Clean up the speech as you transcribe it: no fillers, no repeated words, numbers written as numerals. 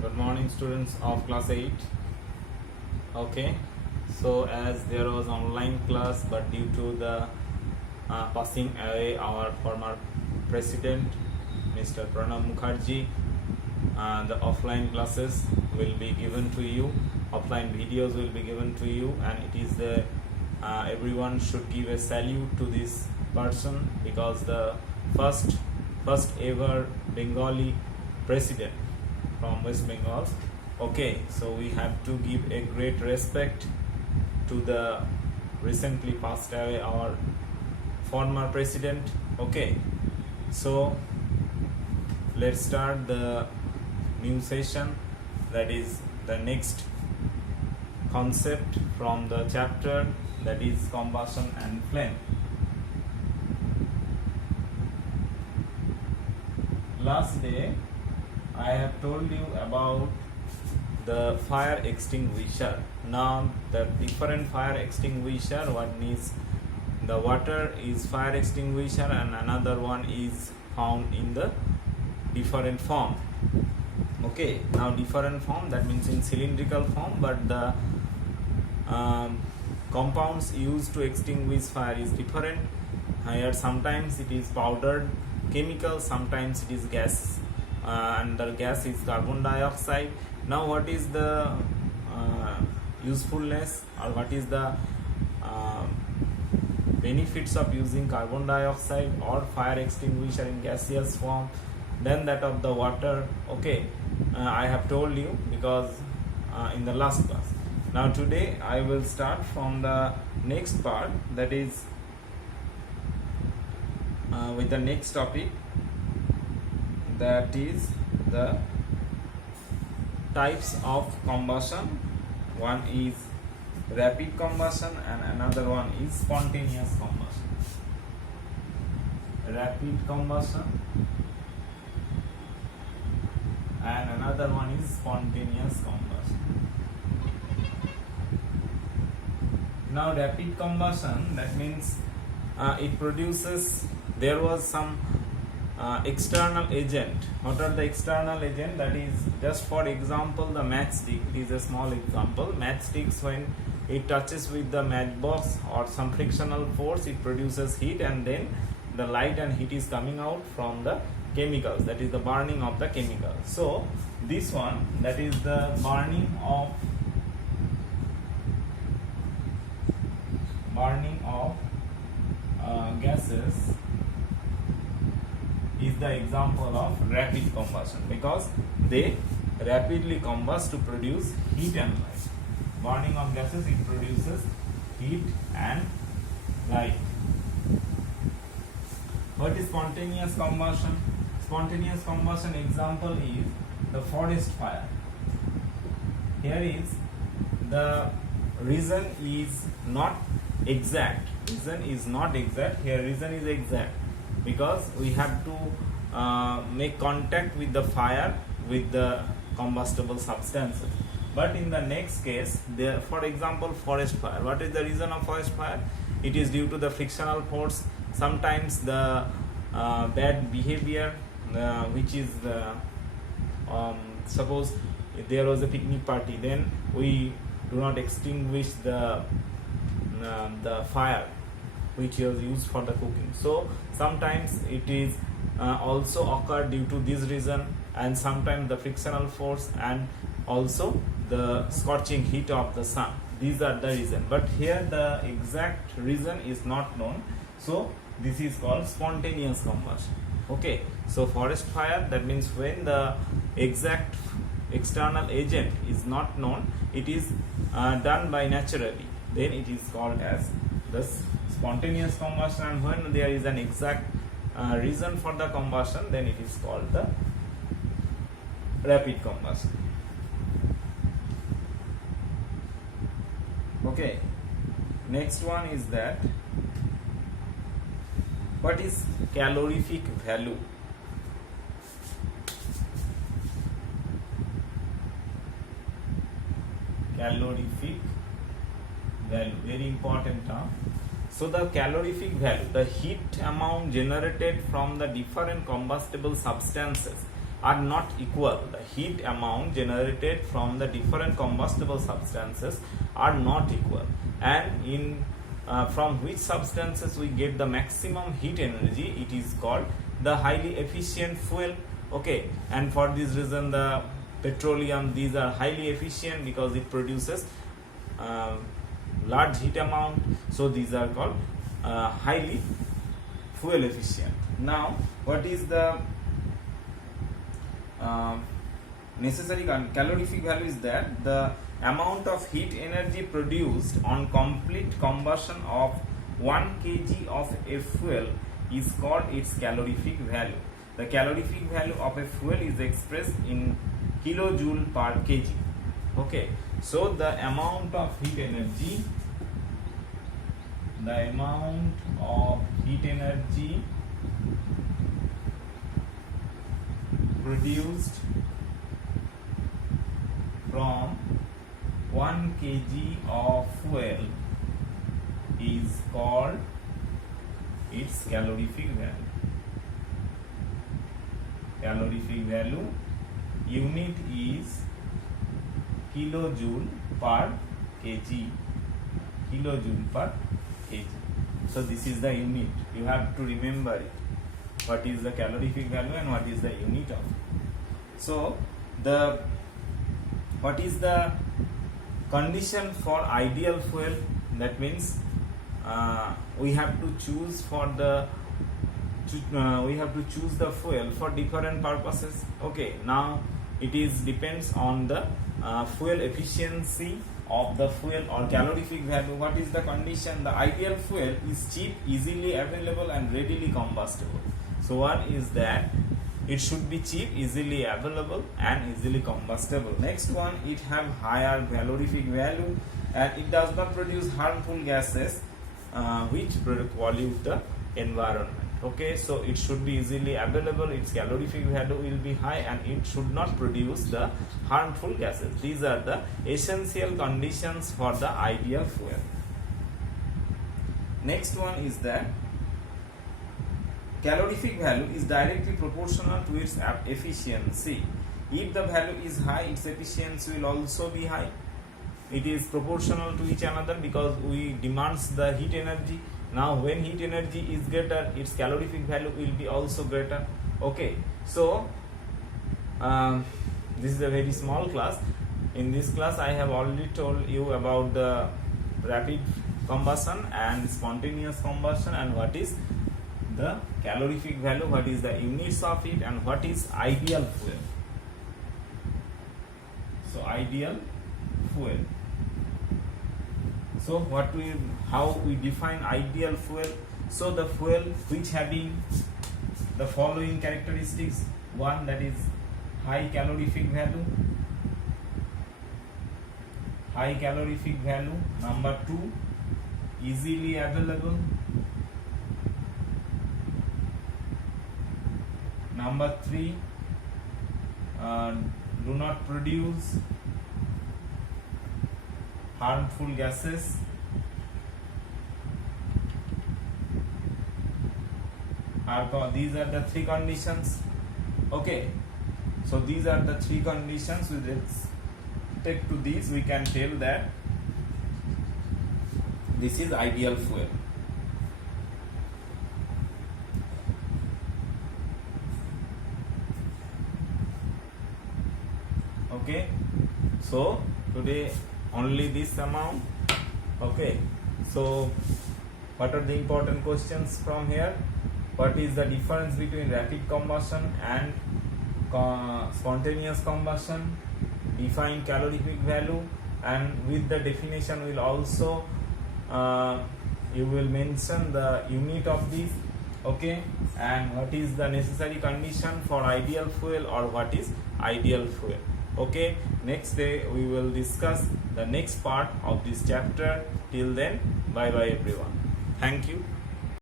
Good morning, students of class 8. Okay, so as there was online class, but due to the passing away our former president, Mr. Pranab Mukherjee, the offline classes will be given to you, offline videos will be given to you, and it is the everyone should give a salute to this person because the first ever Bengali president from West Bengal. Okay, so we have to give a great respect to the recently passed away our former president. Okay, so let's start the new session, that is the next concept from the chapter, that is combustion and flame. Last day I have told you about the fire extinguisher. Now the different fire extinguisher, one is the water is fire extinguisher and another one is found in the different form. Okay, now different form, that means in cylindrical form, but the compounds used to extinguish fire is different. Here sometimes it is powdered chemical, sometimes it is gas, and the gas is carbon dioxide. Now what is the usefulness, or what is the benefits of using carbon dioxide or fire extinguisher in gaseous form than that of the water? Okay, I have told you because in the last class. Now today I will start from the next part, that is with the next topic, that is the types of combustion. One is rapid combustion and another one is spontaneous combustion. Rapid combustion and another one is spontaneous combustion. Now rapid combustion, that means it produces, there was some external agent. What are the external agent? That is, just for example, the matchstick. It is a small example. Matchsticks, when it touches with the matchbox or some frictional force, it produces heat, and then the light and heat is coming out from the chemicals, that is the burning of the chemicals. So this one, that is the burning of gases, is the example of rapid combustion, because they rapidly combust to produce heat and light. Burning of gases, it produces heat and light. What is spontaneous combustion? Spontaneous combustion example is the forest fire. Here is the reason is not exact. Reason is not exact. Here reason is exact, because we have to make contact with the fire with the combustible substances. But in the next case, there, for example, forest fire. What is the reason of forest fire? It is due to the frictional force. Sometimes the bad behavior, which is suppose if there was a picnic party, then we do not extinguish the fire which was used for the cooking. So sometimes it is also occur due to this reason, and sometimes the frictional force and also the scorching heat of the sun. These are the reason, but here the exact reason is not known, so this is called spontaneous combustion. Okay, so forest fire, that means when the exact external agent is not known, it is done by naturally, then it is called as the spontaneous combustion. And when there is an exact reason for the combustion, then it is called the rapid combustion. Okay, next one is that what is calorific value? Calorific value, very important term. So the calorific value, the heat amount generated from the different combustible substances are not equal. The heat amount generated from the different combustible substances are not equal, and in from which substances we get the maximum heat energy, it is called the highly efficient fuel. Okay, and for this reason the petroleum, these are highly efficient because it produces large heat amount, so these are called highly fuel efficient. Now what is the necessary calorific value is that the amount of heat energy produced on complete combustion of 1 kg of a fuel is called its calorific value. The calorific value of a fuel is expressed in kilojoule per kg. Okay, so the amount of heat energy, produced from 1 kg of fuel is called its calorific value. Calorific value unit is kilojoule per kg. Kilojoule per kg. So this is the unit. You have to remember it. What is the calorific value and what is the unit of it. So what is the condition for ideal fuel? That means we have to choose the fuel for different purposes. Okay, now it is depends on the fuel efficiency of the fuel or calorific value. What is the condition? The ideal fuel is cheap, easily available and readily combustible. So one is that it should be cheap, easily available and easily combustible. Next one, it have higher calorific value and it does not produce harmful gases which pollute the environment. Okay, so it should be easily available, its calorific value will be high, and it should not produce the harmful gases. These are the essential conditions for the ideal fuel. Next one is that calorific value is directly proportional to its efficiency. If the value is high, its efficiency will also be high. It is proportional to each another because we demands the heat energy. Now when heat energy is greater, its calorific value will be also greater. Okay, so this is a very small class. In this class I have already told you about the rapid combustion and spontaneous combustion, and what is the calorific value, what is the units of it, and what is ideal fuel. So ideal fuel. So how we define ideal fuel? So the fuel which having the following characteristics: one, that is high calorific value. High calorific value. Number two, easily available. Number three, do not produce harmful gases. These are the three conditions. Okay, so these are the three conditions. With respect to these, we can tell that this is ideal fuel. Okay, so today only this amount. Okay, so what are the important questions from here? What is the difference between rapid combustion and spontaneous combustion? Define calorific value, and with the definition will also you will mention the unit of this. Okay, and what is the necessary condition for ideal fuel, or what is ideal fuel. Okay, next day we will discuss the next part of this chapter. Till then, bye bye everyone. Thank you.